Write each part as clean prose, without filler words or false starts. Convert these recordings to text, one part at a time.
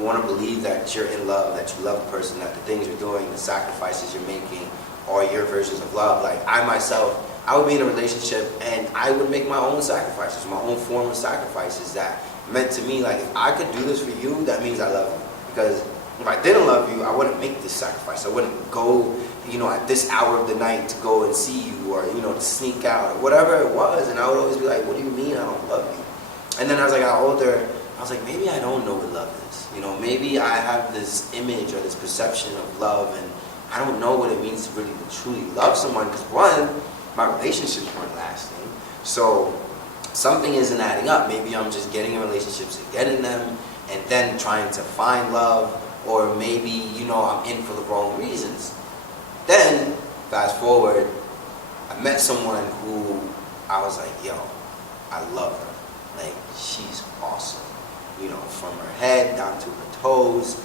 want to believe that you're in love, that you love the person, that the things you're doing, the sacrifices you're making are your versions of love. Like I myself, I would be in a relationship and I would make my own sacrifices, my own form of sacrifices that meant to me, like if I could do this for you, that means I love you. Because if I didn't love you, I wouldn't make this sacrifice. I wouldn't go, at this hour of the night to go and see you, or, to sneak out, or whatever it was. And I would always be like, what do you mean I don't love you? And then as I got older, I was like, maybe I don't know what love is. Maybe I have this image or this perception of love, and I don't know what it means to really truly love someone. Because one, my relationships weren't lasting. So something isn't adding up. Maybe I'm just getting in relationships and getting them, and then trying to find love, or maybe, I'm in for the wrong reasons. Then, fast forward, I met someone who I was like, yo, I love her. Like, she's awesome. From her head down to her toes,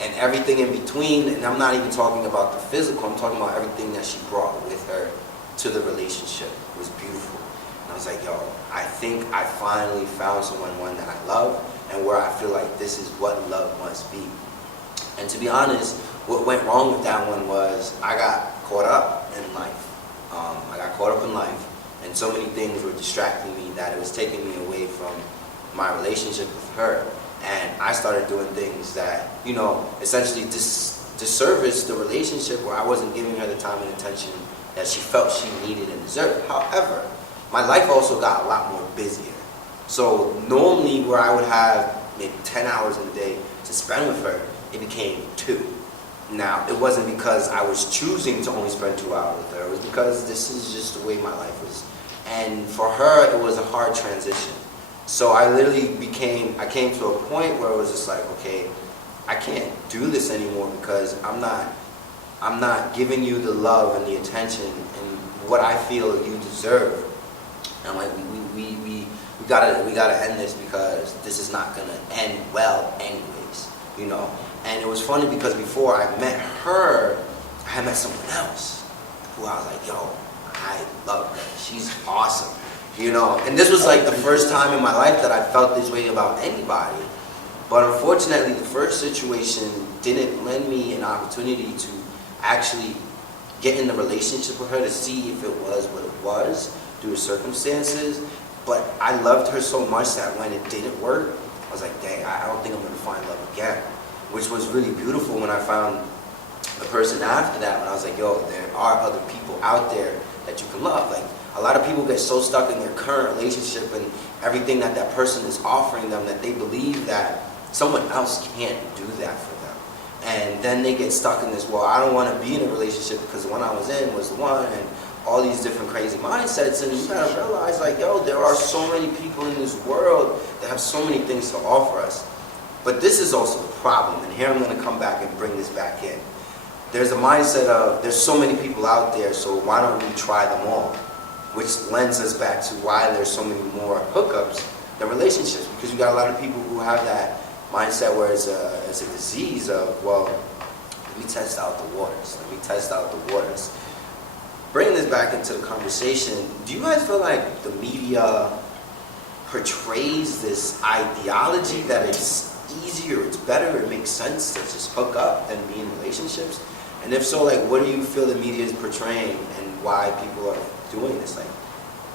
and everything in between. And I'm not even talking about the physical, I'm talking about everything that she brought with her to the relationship. It was beautiful. And I was like, yo, I think I finally found someone, one that I love, and where I feel like this is what love must be. And to be honest, what went wrong with that one was I got caught up in life. I got caught up in life, and so many things were distracting me that it was taking me away from my relationship with her. And I started doing things that, essentially disserviced the relationship, where I wasn't giving her the time and attention that she felt she needed and deserved. However, my life also got a lot more busier. So normally where I would have maybe 10 hours in a day to spend with her, it became 2. Now, it wasn't because I was choosing to only spend 2 hours with her. It was because this is just the way my life was. And for her, it was a hard transition. So I came to a point where it was just like, okay, I can't do this anymore because I'm not giving you the love and the attention and what I feel you deserve. And I'm like, we gotta end this, because this is not gonna end well anyways, And it was funny because before I met her, I had met someone else who I was like, yo, I love her. She's awesome. And this was like the first time in my life that I felt this way about anybody. But unfortunately, the first situation didn't lend me an opportunity to actually get in the relationship with her to see if it was what it was due to circumstances. But I loved her so much that when it didn't work, I was like, dang, I don't think I'm going to find love again. Which was really beautiful when I found the person after that, when I was like, yo, there are other people out there that you can love. Like, a lot of people get so stuck in their current relationship and everything that that person is offering them that they believe that someone else can't do that for them. And then they get stuck in this, well, I don't want to be in a relationship because the one I was in was the one, and all these different crazy mindsets. And you gotta realize, like, yo, there are so many people in this world that have so many things to offer us. But this is also the problem, and here I'm going to come back and bring this back in. There's a mindset of, there's so many people out there, so why don't we try them all? Which lends us back to why there's so many more hookups than relationships. Because you got a lot of people who have that mindset where it's a disease of, well, let me test out the waters. Let me test out the waters. Bringing this back into the conversation, do you guys feel like the media portrays this ideology that it's easier, it's better, it makes sense to just hook up than be in relationships? And if so, like, what do you feel the media is portraying and why people are doing this? Like,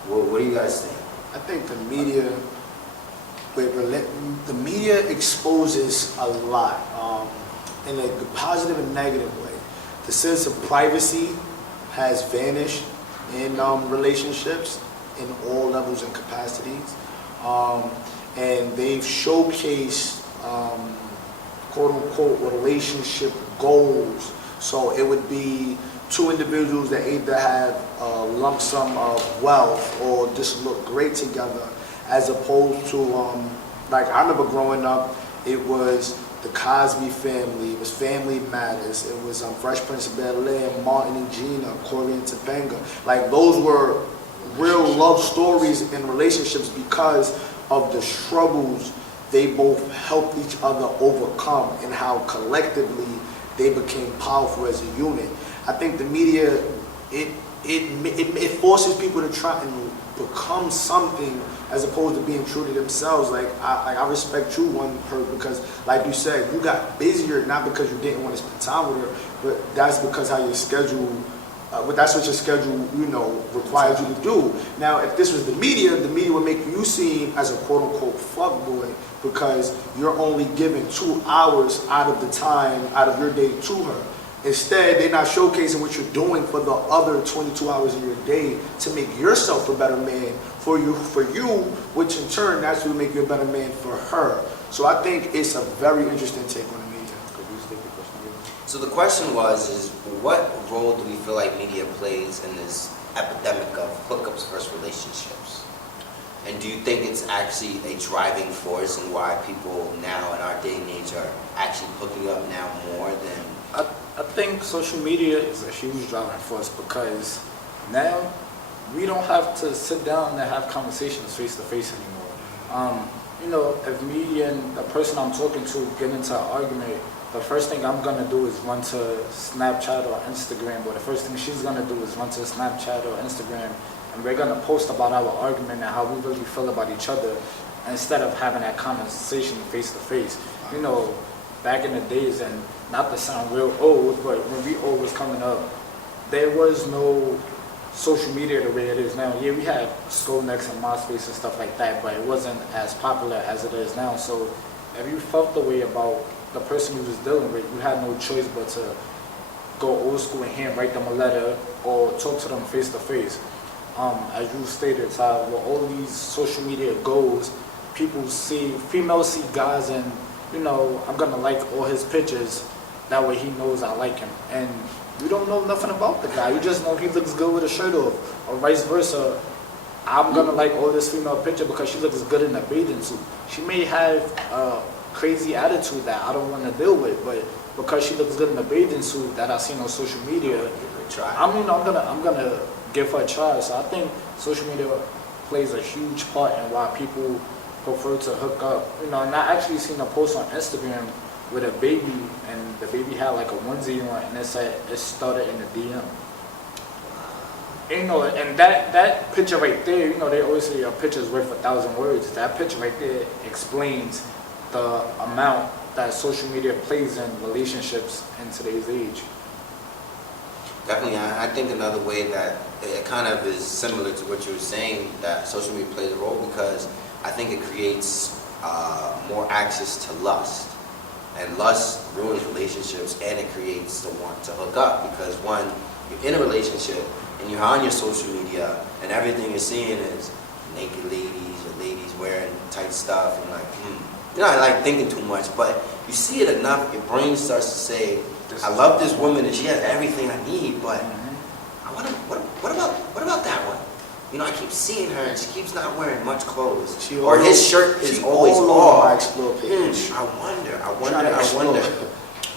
what do you guys think? I think the media exposes a lot, in a positive and negative way. The sense of privacy has vanished in relationships in all levels and capacities, and they've showcased quote-unquote relationship goals. So it would be 2 individuals that either have a lump sum of wealth or just look great together, as opposed to, like, I remember growing up, it was the Cosby Family, it was Family Matters, it was Fresh Prince of Bel-Air, Martin and Gina, Corey and Topanga. Like, those were real love stories in relationships because of the struggles they both helped each other overcome and how collectively they became powerful as a unit. I think the media, it forces people to try and become something as opposed to being true to themselves. Like I respect you, her, because like you said, you got busier not because you didn't want to spend time with her, but that's because how your schedule. But that's what your schedule, requires you to do. Now, if this was the media would make you seem as a quote-unquote fuckboy because you're only giving 2 hours out of the time, out of your day to her. Instead, they're not showcasing what you're doing for the other 22 hours of your day to make yourself a better man for you, which in turn, that's will make you a better man for her. So I think it's a very interesting take on the media. Could you state the question again? So the question is what role do we feel like media plays in this epidemic of hookups versus relationships? And do you think it's actually a driving force in why people now in our day and age are actually hooking up now more than... I think social media is a huge driving force because now we don't have to sit down and have conversations face to face anymore. If me and the person I'm talking to get into an argument, the first thing I'm gonna do is run to Snapchat or Instagram, or the first thing she's gonna do is run to Snapchat or Instagram, and we're gonna post about our argument and how we really feel about each other, instead of having that conversation face to face. Back in the days, and not to sound real old, but when we all was coming up, there was no social media the way it is now. Yeah, we had Skolnex and MySpace and stuff like that, but it wasn't as popular as it is now. So if you felt the way about the person you was dealing with, you had no choice but to go old school and handwrite them a letter or talk to them face to face. As you stated, Ty, with all these social media goes, females see guys and, I'm gonna like all his pictures, that way he knows I like him. And you don't know nothing about the guy, you just know he looks good with a shirt off, or vice versa. I'm gonna like all this female picture because she looks good in a bathing suit. She may have a crazy attitude that I don't want to deal with, but because she looks good in a bathing suit that I seen on social media, I'm gonna give her a try. So I think social media plays a huge part in why people prefer to hook up. And I actually seen a post on Instagram with a baby, and the baby had like a onesie on, and it said it started in the DM. And that picture right there, they always say a picture is worth 1,000 words. That picture right there explains the amount that social media plays in relationships in today's age. Definitely, I think another way that it kind of is similar to what you were saying, that social media plays a role, because I think it creates more access to lust. And lust ruins relationships, and it creates the want to hook up, because one, you're in a relationship and you're on your social media and everything you're seeing is naked ladies or ladies wearing tight stuff, and you're not like thinking too much, but you see it enough, your brain starts to say, I love this woman and she has everything I need, but what about that one? I keep seeing her and she keeps not wearing much clothes. Or his shirt is always off. I wonder.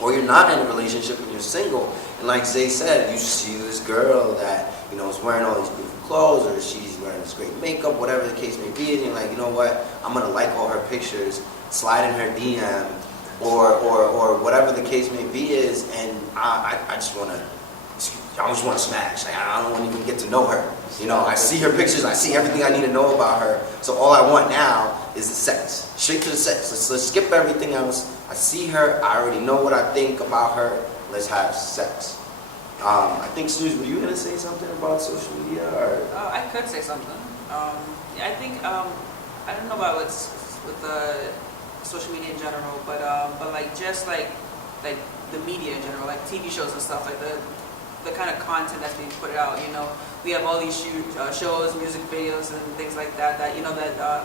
Or you're not in a relationship and you're single, and like Zay said, you see this girl that is wearing all these beautiful clothes, or she's wearing this great makeup, whatever the case may be, and you're like, you know what? I'm gonna like all her pictures, slide in her DM, or whatever the case may be is, and I just want to smash. Like, I don't want to even get to know her. I see her pictures, I see everything I need to know about her. So all I want now is the sex. Straight to the sex. Let's skip everything else. I see her, I already know what I think about her. Let's have sex. I think, Snooze, were you going to say something about social media? Or? I could say something. I think, I don't know about what's with the social media in general, but like just like the media in general, like TV shows and stuff, like the kind of content that's being put out. We have all these shows, music videos, and things like that that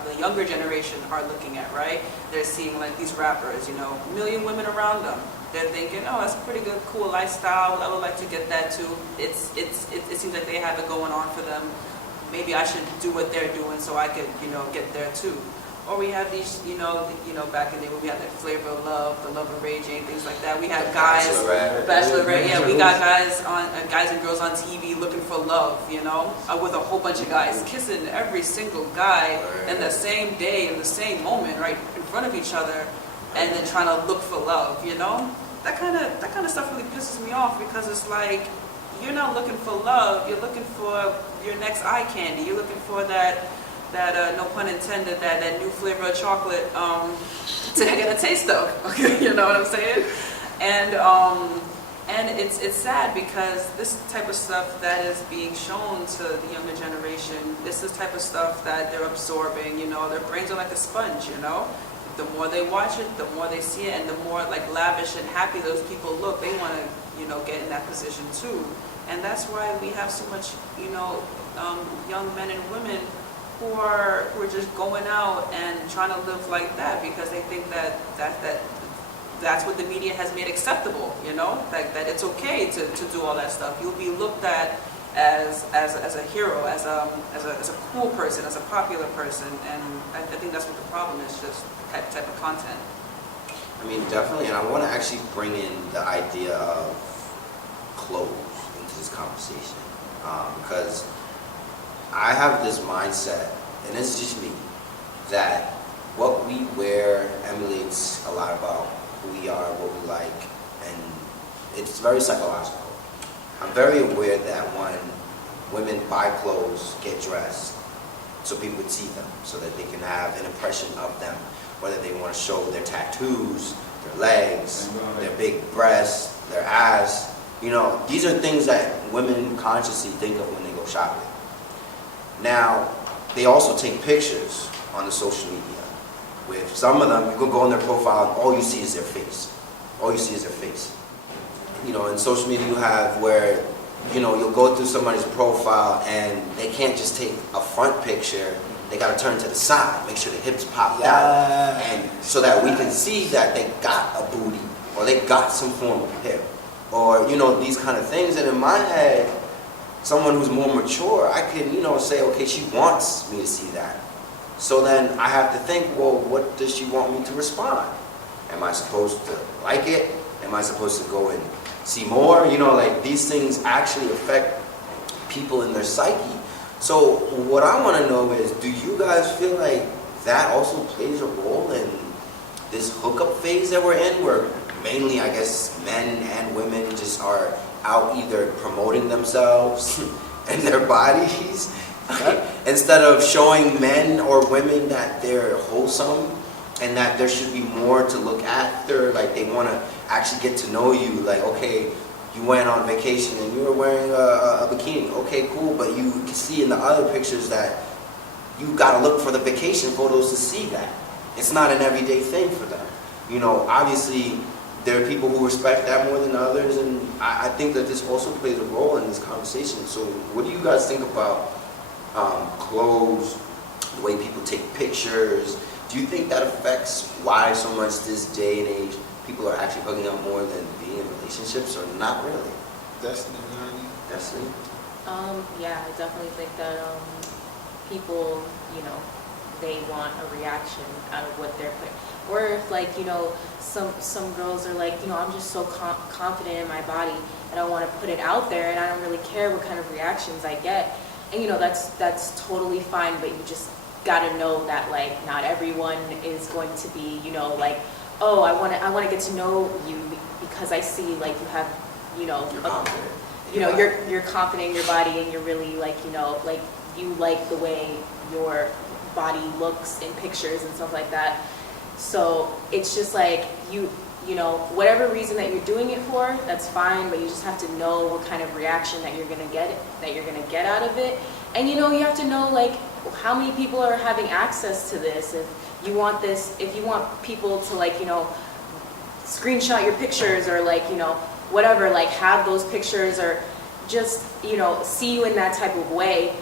the younger generation are looking at, right? They're seeing like these rappers, a million women around them. They're thinking, oh, that's a pretty good, cool lifestyle. I would like to get that too. It seems like they have it going on for them. Maybe I should do what they're doing so I could, get there too. Or we have these, back in the day when we had that Flavor of Love, the Love of Raging, things like that. We had guys, Bachelorette, yeah, we got guys and girls on TV looking for love, with a whole bunch of guys kissing every single guy in the same day, in the same moment, right in front of each other, and then trying to look for love, That kind of stuff really pisses me off, because it's like, you're not looking for love. You're looking for your next eye candy. You're looking for that no pun intended, that new flavor of chocolate to get a taste of. Okay, you know what I'm saying? And it's sad because this type of stuff that is being shown to the younger generation, this is type of stuff that they're absorbing. You know, their brains are like a sponge. You know, the more they watch it, the more they see it, and the more like lavish and happy those people look, they want to get in that position too. And that's why we have so much young men and women who are just going out and trying to live like that because they think that's what the media has made acceptable, that it's okay to do all that stuff. You'll be looked at as a hero, as a cool person, as a popular person, and I think that's what the problem is, just that type of content. I mean, definitely, and I want to actually bring in the idea of clothes into this conversation because I have this mindset, and it's just me, that what we wear emulates a lot about who we are, what we like, and it's very psychological. I'm very aware that when women buy clothes, get dressed, so people would see them, so that they can have an impression of them, whether they want to show their tattoos, their legs, their big breasts, their ass. These are things that women consciously think of when they go shopping. Now, they also take pictures on the social media. With some of them, you can go on their profile and all you see is their face. All you see is their face. In social media you have where, you'll go through somebody's profile and they can't just take a front picture. They got to turn to the side, make sure the hips pop out. And so that we can see that they got a booty or they got some form of hip. Or, these kind of things. And in my head, someone who's more mature, I can, say, okay, she wants me to see that. So then I have to think, well, what does she want me to respond? Am I supposed to like it? Am I supposed to go and see more? These things actually affect people in their psyche. So what I want to know is, do you guys feel like that also plays a role in this hookup phase that we're in, where mainly, I guess, men and women just are out either promoting themselves and their bodies instead of showing men or women that they're wholesome and that there should be more to look after? Like, they want to actually get to know you. Like, okay, you went on vacation and you were wearing a bikini. Okay, cool, but you can see in the other pictures that you got to look for the vacation photos to see that. It's not an everyday thing for them. Obviously, there are people who respect that more than others, and I think that this also plays a role in this conversation. So what do you guys think about clothes, the way people take pictures? Do you think that affects why so much this day and age people are actually hooking up more than being in relationships, or not really? Destiny. Yeah, I definitely think that people, they want a reaction out of what they're putting. Or if, like, some girls are like, I'm just so confident in my body and I want to put it out there and I don't really care what kind of reactions I get. And, that's totally fine, but you just got to know that, like, not everyone is going to be, like, oh, I want to get to know you because I see, like, you have, You're confident. you're confident in your body and you're really, like, like, you like the way your body looks in pictures and stuff like that. So it's just like, whatever reason that you're doing it for, that's fine, but you just have to know what kind of reaction that you're gonna get out of it. And you have to know, like, how many people are having access to this. If you want people to, like, screenshot your pictures, or, like, whatever, like, have those pictures, or just, see you in that type of way.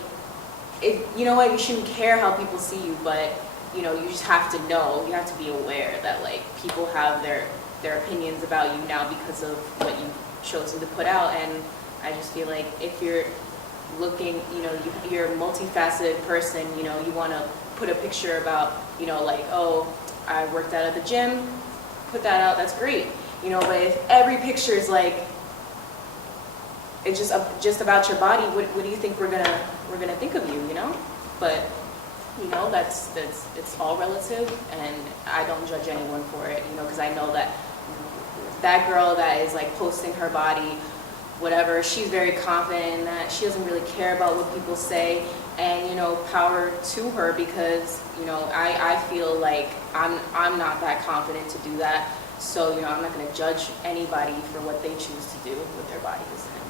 What, you shouldn't care how people see you, but you just have to know, you have to be aware that, like, people have their opinions about you now because of what you've chosen to put out. And I just feel like if you're looking, you're a multifaceted person, you want to put a picture about, like, oh, I worked out at the gym, put that out, that's great. But if every picture is like, it's just about your body, what do you think we're gonna think of you, But that's it's all relative, and I don't judge anyone for it, because I know that girl that is, like, posting her body whatever. She's very confident in that. She doesn't really care about what people say, and you know, power to her, because you know, I feel like I'm not that confident to do that. So you know, I'm not going to judge anybody for what they choose to do with their bodies. And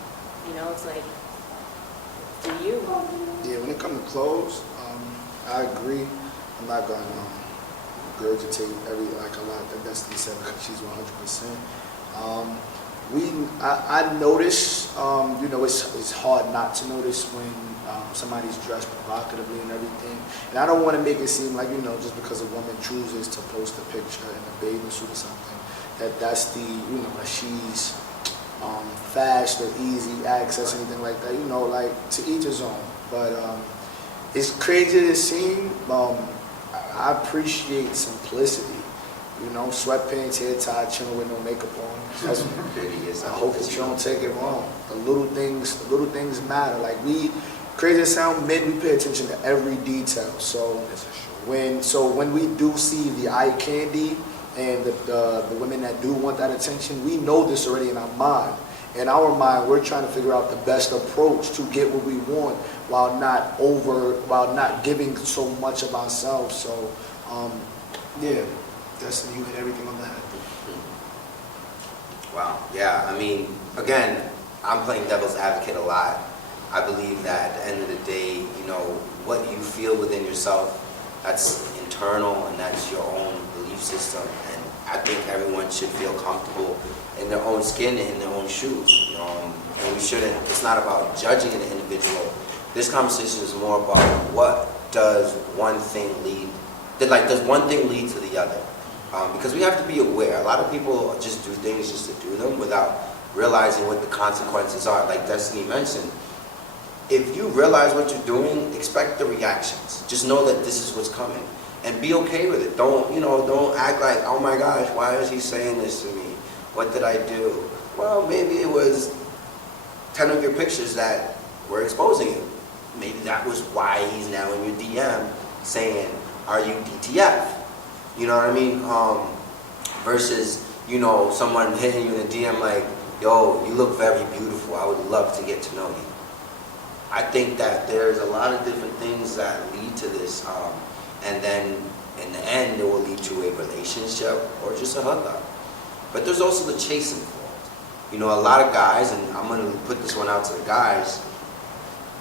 you know, it's like, do you? Yeah, when it comes to clothes, I agree. I'm not going to regurgitate like a lot that Destiny said, because she's 100%. I notice, you know, it's hard not to notice when somebody's dressed provocatively and everything. And I don't want to make it seem like, you know, just because a woman chooses to post a picture in a bathing suit or something, that's the, you know, that she's fast or easy access, anything like that. You know, like, to each his own. But it's crazy to see. I appreciate simplicity. You know, sweatpants, hair tied, chilling with no makeup on. That's I hope that you don't take it wrong. The little things matter. Like, crazy as sound, men, we pay attention to every detail. So when we do see the eye candy and the women that do want that attention, we know this already in our mind. In our mind, we're trying to figure out the best approach to get what we want while not giving so much of ourselves. So, yeah, Destiny, you hit everything on the head. Wow. Yeah. I mean, again, I'm playing devil's advocate a lot. I believe that at the end of the day, you know, what you feel within yourself, that's internal and that's your own belief system. And I think everyone should feel comfortable in their own skin and in their own shoes. And we shouldn't, it's not about judging an individual. This conversation is more about what does one thing lead, does one thing lead to the other? Because we have to be aware. A lot of people just do things just to do them without realizing what the consequences are. Like Destiny mentioned, if you realize what you're doing, expect the reactions. Just know that this is what's coming, and be okay with it. Don't act like, oh my gosh, why is he saying this to me? What did I do? Well, maybe it was 10 of your pictures that were exposing you. Maybe that was why he's now in your DM saying, are you DTF? You know what I mean? Versus, you know, someone hitting you in a DM like, yo, you look very beautiful. I would love to get to know you. I think that there's a lot of different things that lead to this. And then in the end, it will lead to a relationship or just a hookup. But there's also the chase involved. You know, a lot of guys, and I'm going to put this one out to the guys,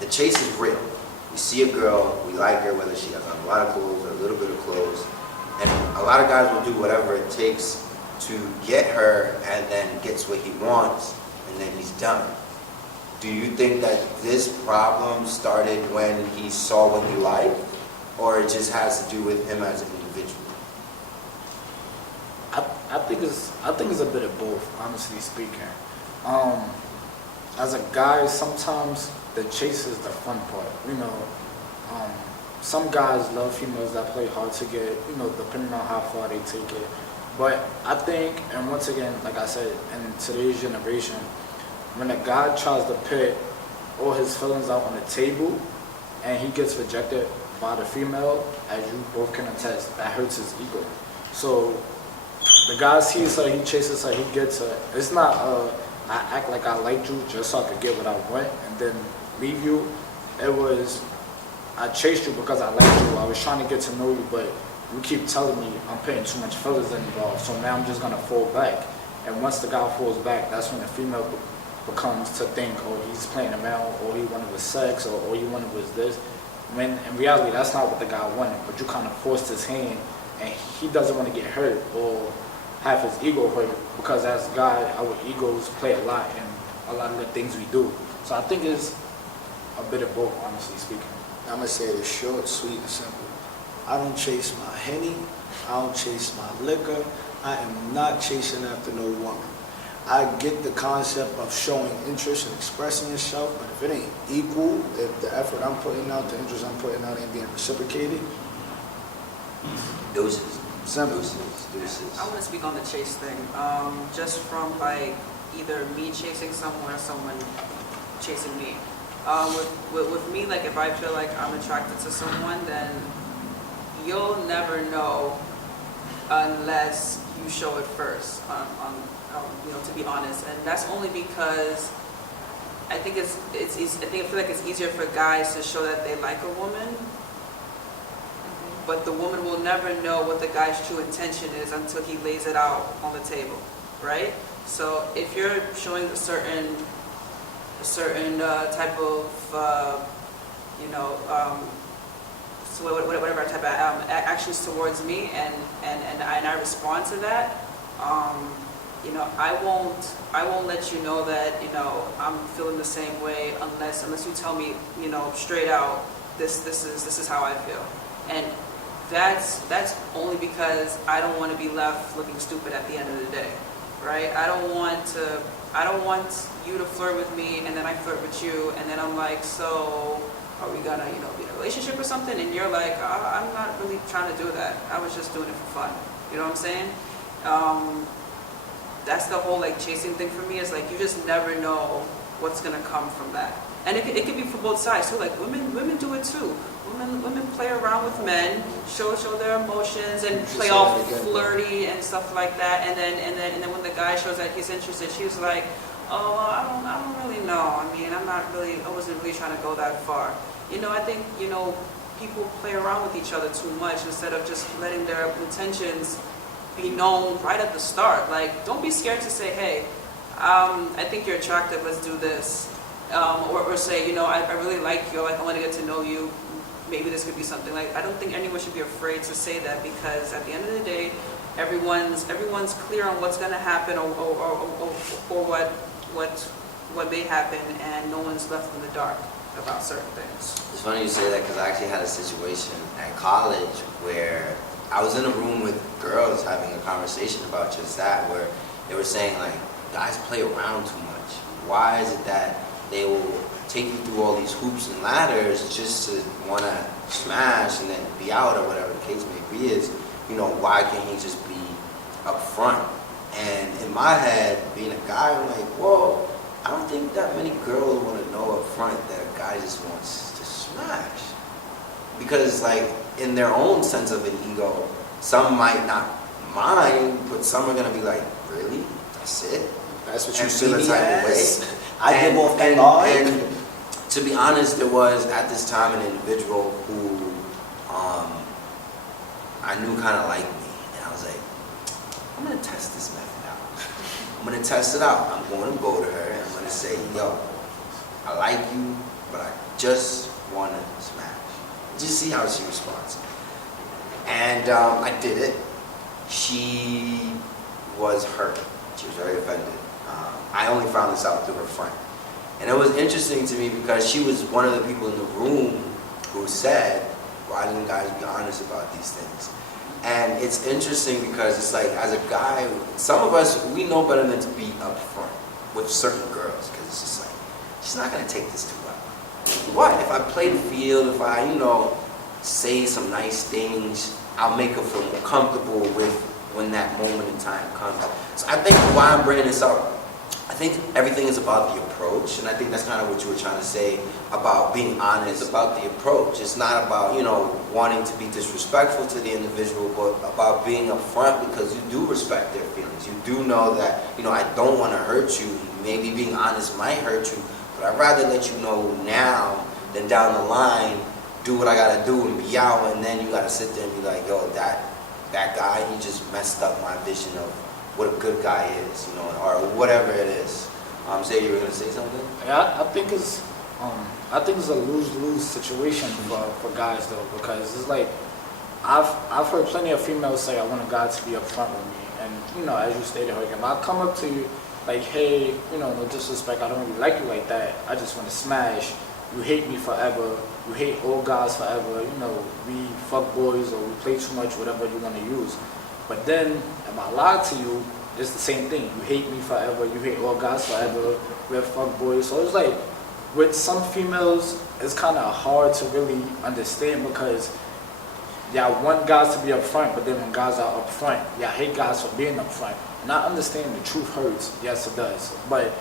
the chase is real. We see a girl, we like her, whether she has on a lot of clothes or a little bit of clothes. And a lot of guys will do whatever it takes to get her, and then gets what he wants, and then he's done. Do you think that this problem started when he saw what he liked, or it just has to do with him as an individual? I think it's a bit of both, honestly speaking. As a guy, sometimes the chase is the fun part. You know, some guys love females that play hard to get, you know, depending on how far they take it. But I think, and once again, like I said, in today's generation, when a guy tries to put all his feelings out on the table and he gets rejected by the female, as you both can attest, that hurts his ego. So the guy sees her, he chases her, he gets her. It's not I act like I liked you just so I could get what I want and then leave you. It was, I chased you because I liked you. I was trying to get to know you, but you keep telling me I'm putting too much feelings involved, so now I'm just going to fall back. And once the guy falls back, that's when the female becomes to think, oh, he's playing around, or he wanted was sex, or all he wanted was this. When in reality, that's not what the guy wanted, but you kind of forced his hand, and he doesn't want to get hurt or have his ego hurt, because as a guy, our egos play a lot in a lot of the things we do. So I think it's a bit of both, honestly speaking. I'm going to say it short, sweet, and simple. I don't chase my Henny. I don't chase my liquor. I am not chasing after no woman. I get the concept of showing interest and expressing yourself, but if it ain't equal, if the effort I'm putting out, the interest I'm putting out ain't being reciprocated, Deuces. simple. Deuces. I want to speak on the chase thing. Just from like either me chasing someone or someone chasing me. With me, like if I feel like I'm attracted to someone, then you'll never know unless you show it first. You know, to be honest, and that's only because I think it's easy, I feel like it's easier for guys to show that they like a woman, but the woman will never know what the guy's true intention is until he lays it out on the table, right? So if you're showing a certain type of, so whatever type of actions towards me, and I respond to that, I won't let you know that I'm feeling the same way unless you tell me straight out this is how I feel, and that's only because I don't want to be left looking stupid at the end of the day, right? I don't want you to flirt with me and then I flirt with you and then I'm like, so are we gonna be in a relationship or something? And you're like, I'm not really trying to do that. I was just doing it for fun. You know what I'm saying? That's the whole chasing thing for me. Is like you just never know what's gonna come from that. And it could be for both sides too. Like women do it too. Women play around with men, show their emotions, and play all flirty and stuff like that. And then when the guy shows that he's interested, she's like, oh, I don't really know. I mean, I wasn't really trying to go that far. I think people play around with each other too much instead of just letting their intentions be known right at the start. Like, don't be scared to say, hey, I think you're attractive. Let's do this. Or say, I really like you. I want to get to know you. Maybe this could be something. Like, I don't think anyone should be afraid to say that, because at the end of the day, everyone's clear on what's going to happen or what may happen, and no one's left in the dark about certain things. It's funny you say that, because I actually had a situation at college where I was in a room with girls having a conversation about just that, where they were saying, like, guys play around too much. Why is it that they will take you through all these hoops and ladders just to want to smash and then be out, or whatever the case may be? Is, why can't he just be up front? And in my head, being a guy, I'm like, well, I don't think that many girls want to know up front that a guy just wants to smash. Because, like, in their own sense of an ego, some might not mind, but some are going to be like, really? That's it? That's what you And see feel me the type of as? way. I give off that vibe. And to be honest, there was at this time an individual who I knew kind of liked me, and I was like, I'm gonna test this method out. I'm gonna test it out. I'm going to go to her and I'm gonna say, yo, I like you, but I just want to smash. Just see how she responds. And I did it. She was hurt. She was very offended. I only found this out through her friend. And it was interesting to me because she was one of the people in the room who said, why didn't guys be honest about these things? And it's interesting because it's like, as a guy, some of us, we know better than to be upfront with certain girls, because it's just like, she's not going to take this too well. What? If I play the field, if I, say some nice things, I'll make her feel more comfortable with when that moment in time comes. So I think why I'm bringing this up, I think everything is about the approach, and I think that's kind of what you were trying to say about being honest. It's about the approach. It's not about, wanting to be disrespectful to the individual, but about being upfront, because you do respect their feelings. You do know that, I don't want to hurt you. Maybe being honest might hurt you, but I'd rather let you know now than down the line, do what I got to do and be out, and then you got to sit there and be like, yo, that guy, he just messed up my vision of what a good guy is, or whatever it is. Say you were gonna say something? Yeah, I think it's a lose-lose situation for guys though, because it's like I've heard plenty of females say, I want a guy to be upfront with me, and as you stated, if I come up to you like, hey, no disrespect, I don't really like you like that, I just want to smash. You hate me forever. You hate all guys forever. We fuck boys, or we play too much, whatever you want to use. But then, if I lie to you, it's the same thing. You hate me forever. You hate all guys forever. We're fuck boys. So it's like, with some females, it's kind of hard to really understand, because y'all want guys to be upfront, but then when guys are upfront, y'all hate guys for being upfront. And I understand the truth hurts. Yes, it does. But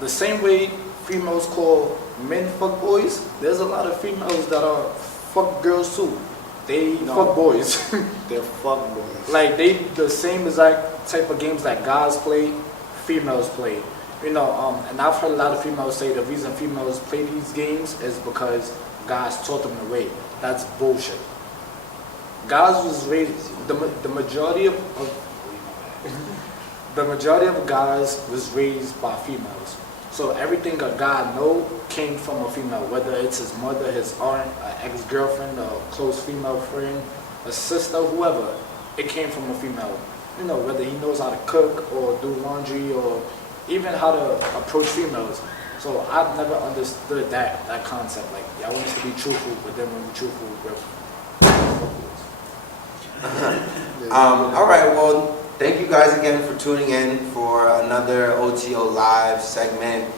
the same way females call men fuck boys, there's a lot of females that are fuck girls too. They fuck boys. They're fuck boys. Like, they the same exact type of games that guys play, females play. And I've heard a lot of females say the reason females play these games is because guys taught them the way. That's bullshit. Guys was raised, the majority of the majority of guys was raised by females. So everything a guy know came from a female, whether it's his mother, his aunt, an ex-girlfriend, a close female friend, a sister, whoever. It came from a female. Whether he knows how to cook or do laundry or even how to approach females. So I've never understood that concept. Like, y'all want us to be truthful, but then when we're truthful, All right, well, thank you guys again for tuning in for another O.T.O live segment.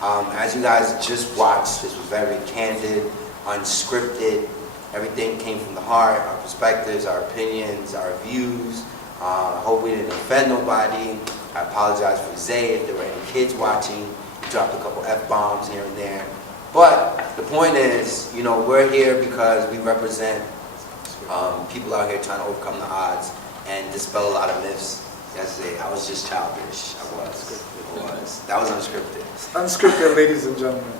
As you guys just watched, this was very candid, unscripted. Everything came from the heart, our perspectives, our opinions, our views. I hope we didn't offend nobody. I apologize for Zay if there were any kids watching. He dropped a couple F-bombs here and there. But the point is, we're here because we represent people out here trying to overcome the odds and dispel a lot of myths. Yesterday, I was just childish. I was. That was unscripted. Unscripted, ladies and gentlemen.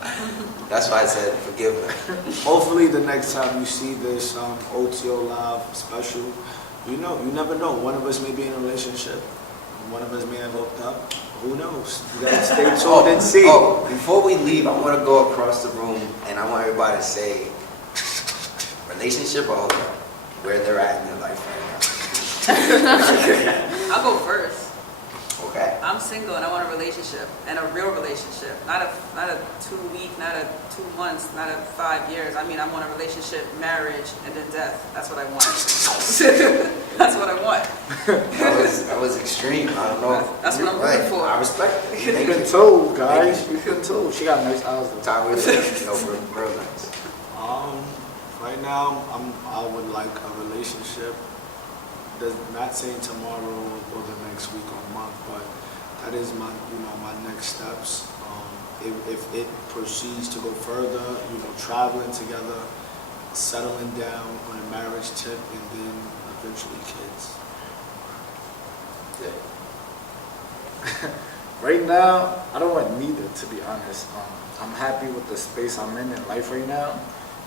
That's why I said forgive me. Hopefully the next time you see this O.T.O live special, you never know. One of us may be in a relationship. One of us may have hooked up. Who knows? You gotta stay tuned and see. Before we leave, I want to go across the room and I want everybody to say relationship or hookup, where they're at in their life right now. I'll go first. Okay. I'm single and I want a relationship, and a real relationship, not a 2 week, not a 2 months, not a 5 years. I want a relationship, marriage, and then death. That's what I want. That's what I want. That was extreme. I don't know. That's what I'm looking for. I respect it. You can tell, guys. You can tell. She got nice eyes though. Time with real nice. Right now, I would like a relationship. Not saying tomorrow or the next week or month, but that is my next steps. If it proceeds to go further, traveling together, settling down on a marriage tip, and then eventually kids. Yeah. Right now, I don't want neither, to be honest. I'm happy with the space I'm in life right now.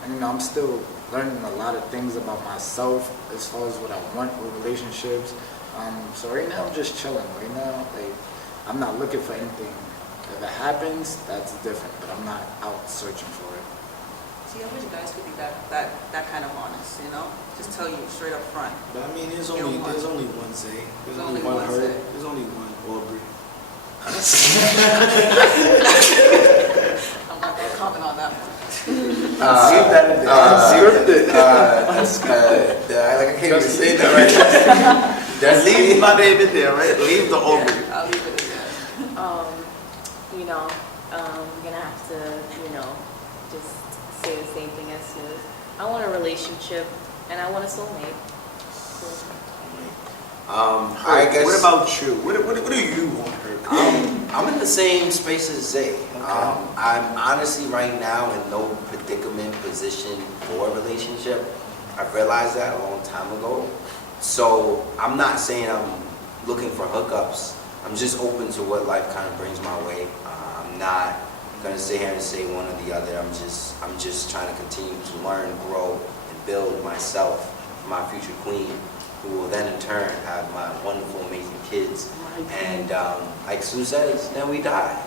And I'm still learning a lot of things about myself as far as what I want with relationships. So right now I'm just chilling. Right now, I'm not looking for anything. If it happens, that's different, but I'm not out searching for it. See, I wish you guys could be that kind of honest, Just tell you straight up front. But there's only one Zay. There's only one her. There's only one Aubrey. I'm not going to comment on that one. Leave that in there. Unscripted. I can't even say that right now. Leave my name in there, right? Leave the Aubrey. Yeah, I'll leave it in there. I'm gonna have to, just say the same thing as Smooth. I want a relationship and I want a soulmate. I guess. What about you? What do you want, Herb? I'm in the same space as Zay. Okay. I'm honestly right now in no predicament position for a relationship. I've realized that a long time ago. So I'm not saying I'm looking for hookups. I'm just open to what life kind of brings my way. I'm not gonna sit here and say one or the other. I'm just trying to continue to learn, grow, and build myself, my future queen, who will then in turn have my wonderful, amazing kids. And like Sue says, then we die.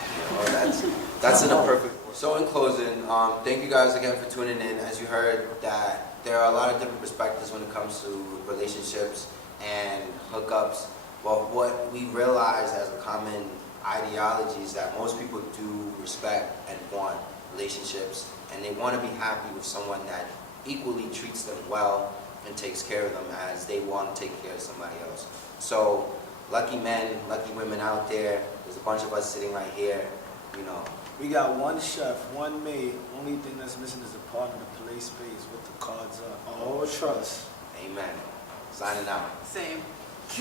That's in a perfect world. So in closing, thank you guys again for tuning in. As you heard, that there are a lot of different perspectives when it comes to relationships and hookups. But what we realize as a common ideology is that most people do respect and want relationships, and they want to be happy with someone that equally treats them well and takes care of them as they want to take care of somebody else. So lucky men, lucky women out there. There's a bunch of us sitting right here. We got one chef, one maid. Only thing that's missing is a partner to play space with the cards up. All trust. Amen. Signing out. Same. I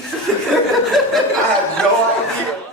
have no idea.